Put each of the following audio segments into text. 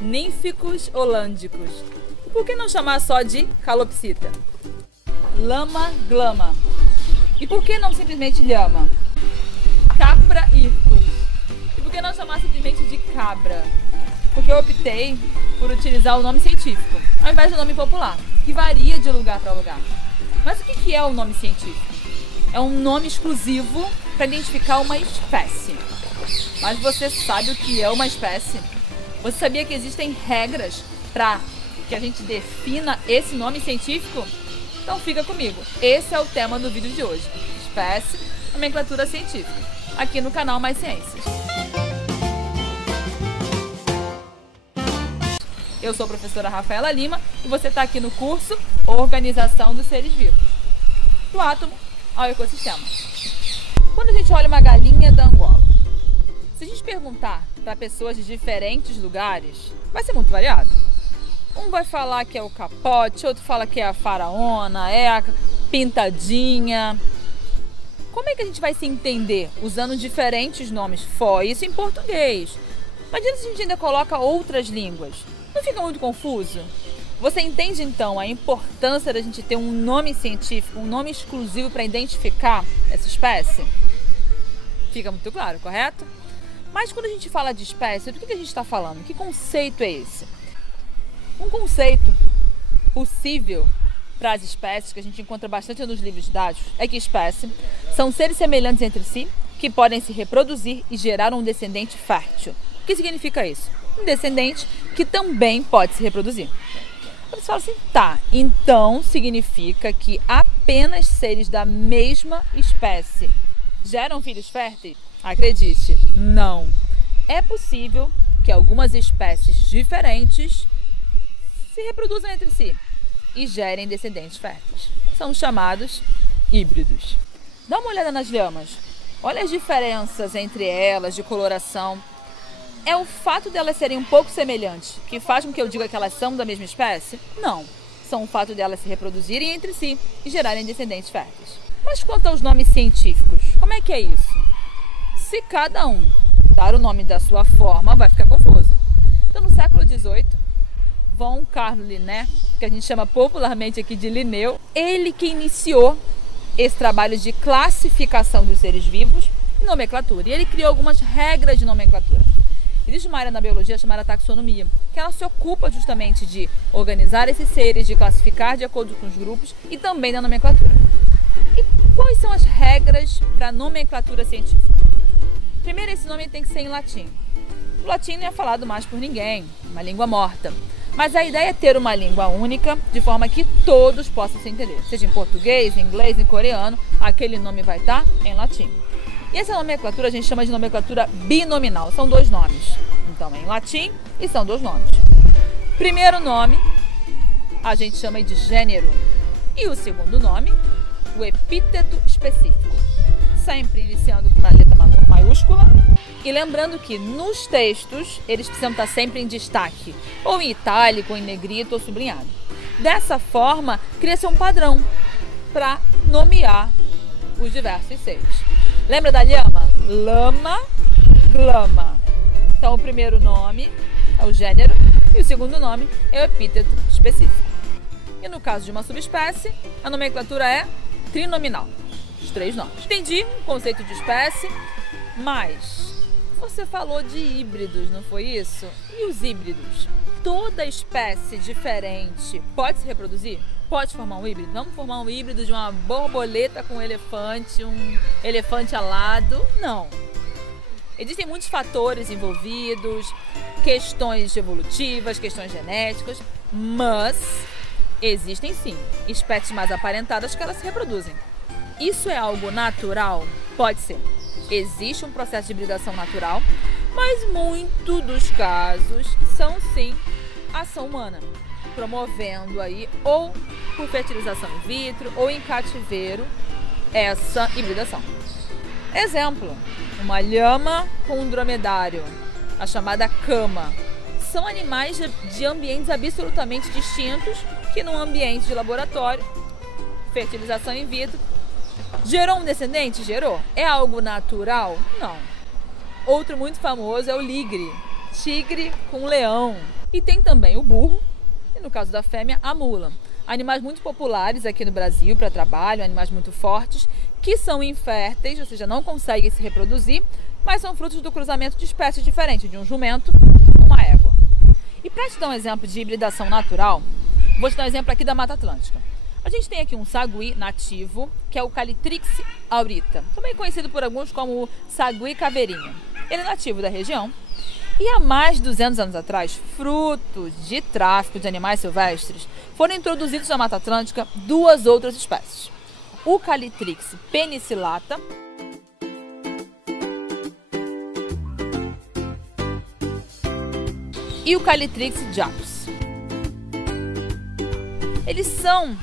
Nymphicus hollandicus. E por que não chamar só de calopsita? Lama glama. E por que não simplesmente lhama? Capra hircus. E por que não chamar simplesmente de cabra? Porque eu optei por utilizar o nome científico, ao invés do nome popular, que varia de lugar para lugar. Mas o que é o nome científico? É um nome exclusivo para identificar uma espécie. Mas você sabe o que é uma espécie? Você sabia que existem regras para que a gente defina esse nome científico? Então fica comigo. Esse é o tema do vídeo de hoje. Espécie, nomenclatura científica. Aqui no canal Mais Ciências. Eu sou a professora Rafaela Lima e você está aqui no curso Organização dos Seres Vivos. Do átomo ao ecossistema. Quando a gente olha uma galinha da Angola, se a gente perguntar para pessoas de diferentes lugares, vai ser muito variado. Um vai falar que é o capote, outro fala que é a faraona, é a pintadinha. Como é que a gente vai se entender usando diferentes nomes? Foi isso em português. Imagina se a gente ainda coloca outras línguas. Não fica muito confuso? Você entende então a importância da gente ter um nome científico, um nome exclusivo para identificar essa espécie? Fica muito claro, correto? Mas quando a gente fala de espécie, do que a gente está falando? Que conceito é esse? Um conceito possível para as espécies, que a gente encontra bastante nos livros didáticos, é que espécie são seres semelhantes entre si, que podem se reproduzir e gerar um descendente fértil. O que significa isso? Um descendente que também pode se reproduzir. Você fala assim, tá, então significa que apenas seres da mesma espécie geram filhos férteis? Acredite, não. É possível que algumas espécies diferentes se reproduzam entre si e gerem descendentes férteis. São chamados híbridos. Dá uma olhada nas lhamas. Olha as diferenças entre elas de coloração. É o fato de elas serem um pouco semelhantes que faz com que eu diga que elas são da mesma espécie? Não. São o fato de elas se reproduzirem entre si e gerarem descendentes férteis. Mas quanto aos nomes científicos, como é que é isso? Se cada um dar o nome da sua forma, vai ficar confuso. Então, no século XVIII, Von Carlo Linné, que a gente chama popularmente aqui de Linneu, ele que iniciou esse trabalho de classificação dos seres vivos e nomenclatura. E ele criou algumas regras de nomenclatura. Existe uma área na biologia chamada taxonomia, que ela se ocupa justamente de organizar esses seres, de classificar de acordo com os grupos e também da nomenclatura. E quais são as regras para a nomenclatura científica? Primeiro, esse nome tem que ser em latim. O latim não é falado mais por ninguém, uma língua morta. Mas a ideia é ter uma língua única, de forma que todos possam se entender. Seja em português, em inglês, em coreano, aquele nome vai estar em latim. E essa nomenclatura a gente chama de nomenclatura binominal. São dois nomes. Então é em latim e são dois nomes. Primeiro nome a gente chama de gênero. E o segundo nome, o epíteto específico. Sempre iniciando com uma letra maiúscula. E lembrando que nos textos eles precisam estar sempre em destaque. Ou em itálico, ou em negrito, ou sublinhado. Dessa forma, cria-se um padrão para nomear os diversos seres. Lembra da lhama? Lama, glama. Então o primeiro nome é o gênero e o segundo nome é o epíteto específico. E no caso de uma subespécie, a nomenclatura é trinominal. Os três nomes. Entendi o conceito de espécie, mas você falou de híbridos, não foi isso? E os híbridos? Toda espécie diferente pode se reproduzir? Pode formar um híbrido? Vamos formar um híbrido de uma borboleta com um elefante alado? Não. Existem muitos fatores envolvidos, questões evolutivas, questões genéticas, mas existem sim espécies mais aparentadas que elas se reproduzem. Isso é algo natural? Pode ser. Existe um processo de hibridação natural, mas muitos dos casos são sim ação humana, promovendo aí ou por fertilização in vitro ou em cativeiro essa hibridação. Exemplo, uma lhama com um dromedário, a chamada cama. São animais de ambientes absolutamente distintos que num ambiente de laboratório, fertilização in vitro, gerou um descendente? Gerou. É algo natural? Não. Outro muito famoso é o ligre. tigre com leão. E tem também o burro e, no caso da fêmea, a mula. Animais muito populares aqui no Brasil para trabalho, animais muito fortes, que são inférteis, ou seja, não conseguem se reproduzir, mas são frutos do cruzamento de espécies diferentes, de um jumento com uma égua. E para te dar um exemplo de hibridação natural, vou te dar um exemplo aqui da Mata Atlântica. A gente tem aqui um sagui nativo, que é o Calitrix aurita, também conhecido por alguns como sagui caveirinha. Ele é nativo da região e há mais de 200 anos atrás, frutos de tráfico de animais silvestres, foram introduzidos na Mata Atlântica duas outras espécies. O Calitrix penicillata e o Calitrix japus. Eles são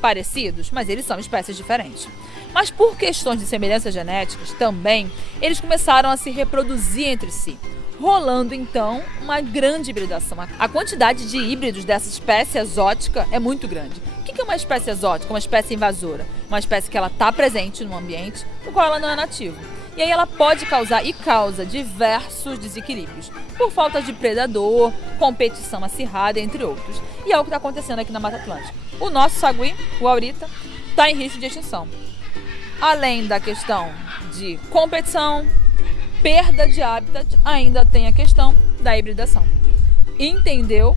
parecidos, mas eles são espécies diferentes. Mas por questões de semelhanças genéticas também, eles começaram a se reproduzir entre si, rolando então uma grande hibridação. A quantidade de híbridos dessa espécie exótica é muito grande. O que é uma espécie exótica? Uma espécie invasora. Uma espécie que ela está presente no ambiente, no qual ela não é nativa. E aí ela pode causar e causa diversos desequilíbrios, por falta de predador, competição acirrada, entre outros. E é o que está acontecendo aqui na Mata Atlântica. O nosso sagui, o aurita, está em risco de extinção. Além da questão de competição, perda de habitat, ainda tem a questão da hibridação. Entendeu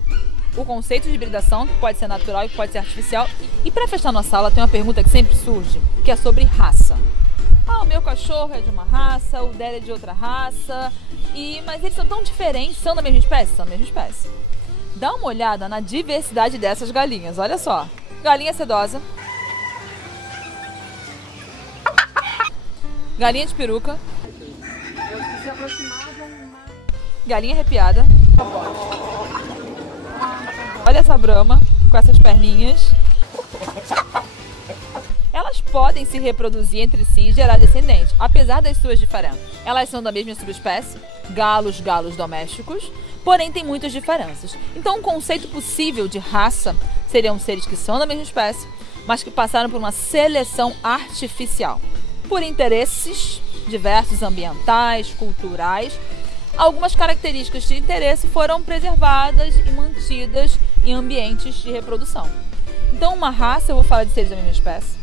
o conceito de hibridação, que pode ser natural e pode ser artificial? E para fechar nossa aula, tem uma pergunta que sempre surge, que é sobre raça. O meu cachorro é de uma raça, o dela é de outra raça, mas eles são tão diferentes, são da mesma espécie? São da mesma espécie. Dá uma olhada na diversidade dessas galinhas, olha só. Galinha sedosa, galinha de peruca, galinha arrepiada. Olha essa brama com essas perninhas. Elas podem se reproduzir entre si e gerar descendentes, apesar das suas diferenças. Elas são da mesma subespécie, galos domésticos, porém tem muitas diferenças. Então, um conceito possível de raça seriam seres que são da mesma espécie, mas que passaram por uma seleção artificial, por interesses diversos, ambientais, culturais. Algumas características de interesse foram preservadas e mantidas em ambientes de reprodução. Então, uma raça, eu vou falar de seres da mesma espécie,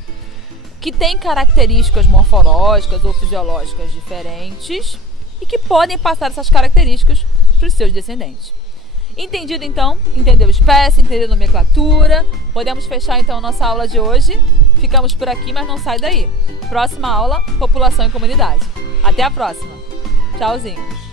que tem características morfológicas ou fisiológicas diferentes e que podem passar essas características para os seus descendentes. Entendido então? Entendeu espécie, entendeu nomenclatura? Podemos fechar então a nossa aula de hoje. Ficamos por aqui, mas não sai daí. Próxima aula, população e comunidade. Até a próxima. Tchauzinho.